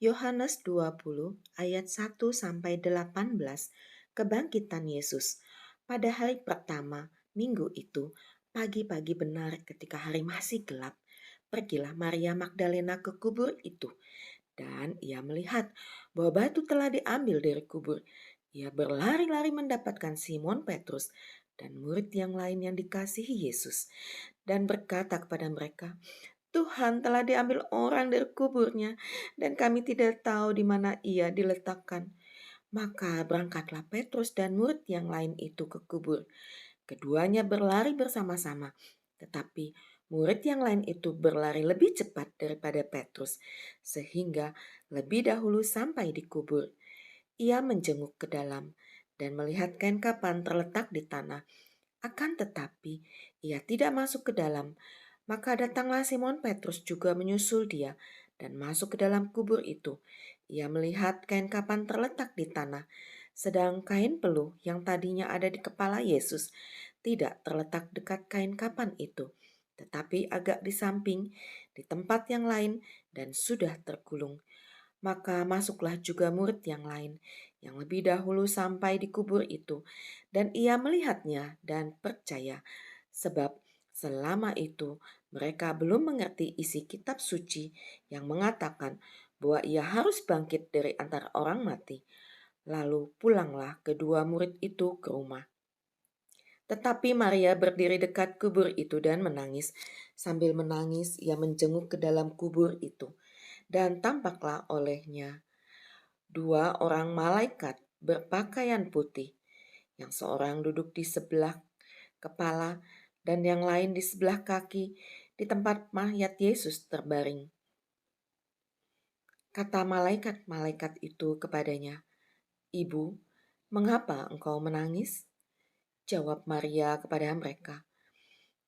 Yohanes 20 ayat 1-18, kebangkitan Yesus. Pada hari pertama minggu itu, pagi-pagi benar ketika hari masih gelap, pergilah Maria Magdalena ke kubur itu, dan ia melihat bahwa batu telah diambil dari kubur. Ia berlari-lari mendapatkan Simon Petrus dan murid yang lain yang dikasihi Yesus, dan berkata kepada mereka, "Tuhan telah diambil orang dari kuburnya, dan kami tidak tahu di mana ia diletakkan." Maka berangkatlah Petrus dan murid yang lain itu ke kubur. Keduanya berlari bersama-sama, tetapi murid yang lain itu berlari lebih cepat daripada Petrus, sehingga lebih dahulu sampai di kubur. Ia menjenguk ke dalam dan melihat kain kapan terletak di tanah. Akan tetapi ia tidak masuk ke dalam. Maka datanglah Simon Petrus juga menyusul dia dan masuk ke dalam kubur itu. Ia melihat kain kapan terletak di tanah, sedang kain peluh yang tadinya ada di kepala Yesus tidak terletak dekat kain kapan itu, tetapi agak di samping, di tempat yang lain, dan sudah tergulung. Maka masuklah juga murid yang lain, yang lebih dahulu sampai di kubur itu, dan ia melihatnya dan percaya, sebab selama itu mereka belum mengerti isi kitab suci yang mengatakan bahwa ia harus bangkit dari antara orang mati. Lalu pulanglah kedua murid itu ke rumah. Tetapi Maria berdiri dekat kubur itu dan menangis. Sambil menangis, ia menjenguk ke dalam kubur itu. Dan tampaklah olehnya dua orang malaikat berpakaian putih, yang seorang duduk di sebelah kepala dan yang lain di sebelah kaki, di tempat mayat Yesus terbaring. Kata malaikat-malaikat itu kepadanya, "Ibu, mengapa engkau menangis?" Jawab Maria kepada mereka,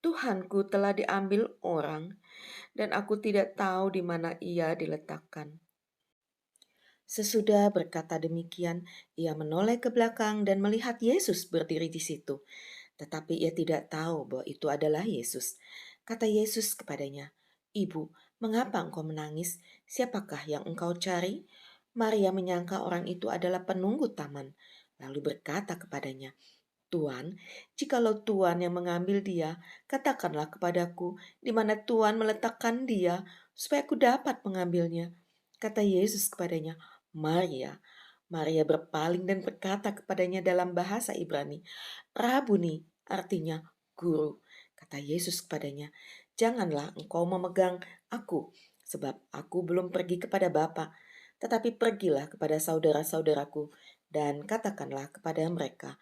"Tuhanku telah diambil orang, dan aku tidak tahu di mana ia diletakkan." Sesudah berkata demikian, ia menoleh ke belakang dan melihat Yesus berdiri di situ. Tetapi ia tidak tahu bahwa itu adalah Yesus. Kata Yesus kepadanya, "Ibu, mengapa engkau menangis? Siapakah yang engkau cari?" Maria menyangka orang itu adalah penunggu taman, lalu berkata kepadanya, "Tuan, jikalau Tuan yang mengambil dia, katakanlah kepadaku di mana Tuan meletakkan dia, supaya aku dapat mengambilnya." Kata Yesus kepadanya, "Maria." Maria berpaling dan berkata kepadanya dalam bahasa Ibrani, "Rabuni," artinya guru. Kata Yesus kepadanya, "Janganlah engkau memegang aku, sebab aku belum pergi kepada Bapa, tetapi pergilah kepada saudara-saudaraku dan katakanlah kepada mereka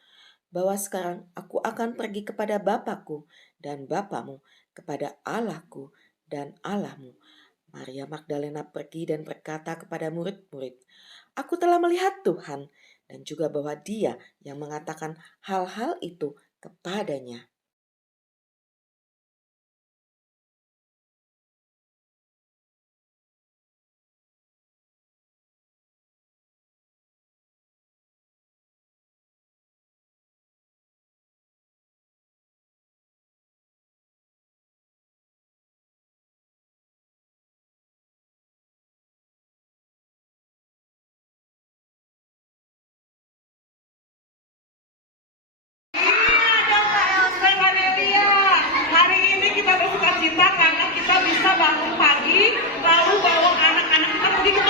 bahwa sekarang aku akan pergi kepada Bapakku dan Bapamu, kepada Allahku dan Allahmu." Maria Magdalena pergi dan berkata kepada murid-murid, "Aku telah melihat Tuhan," dan juga bahwa Dia yang mengatakan hal-hal itu kepadanya. Hari ini kita bersuka cita karena kita bisa bangun pagi lalu bawa anak-anak kita pergi ke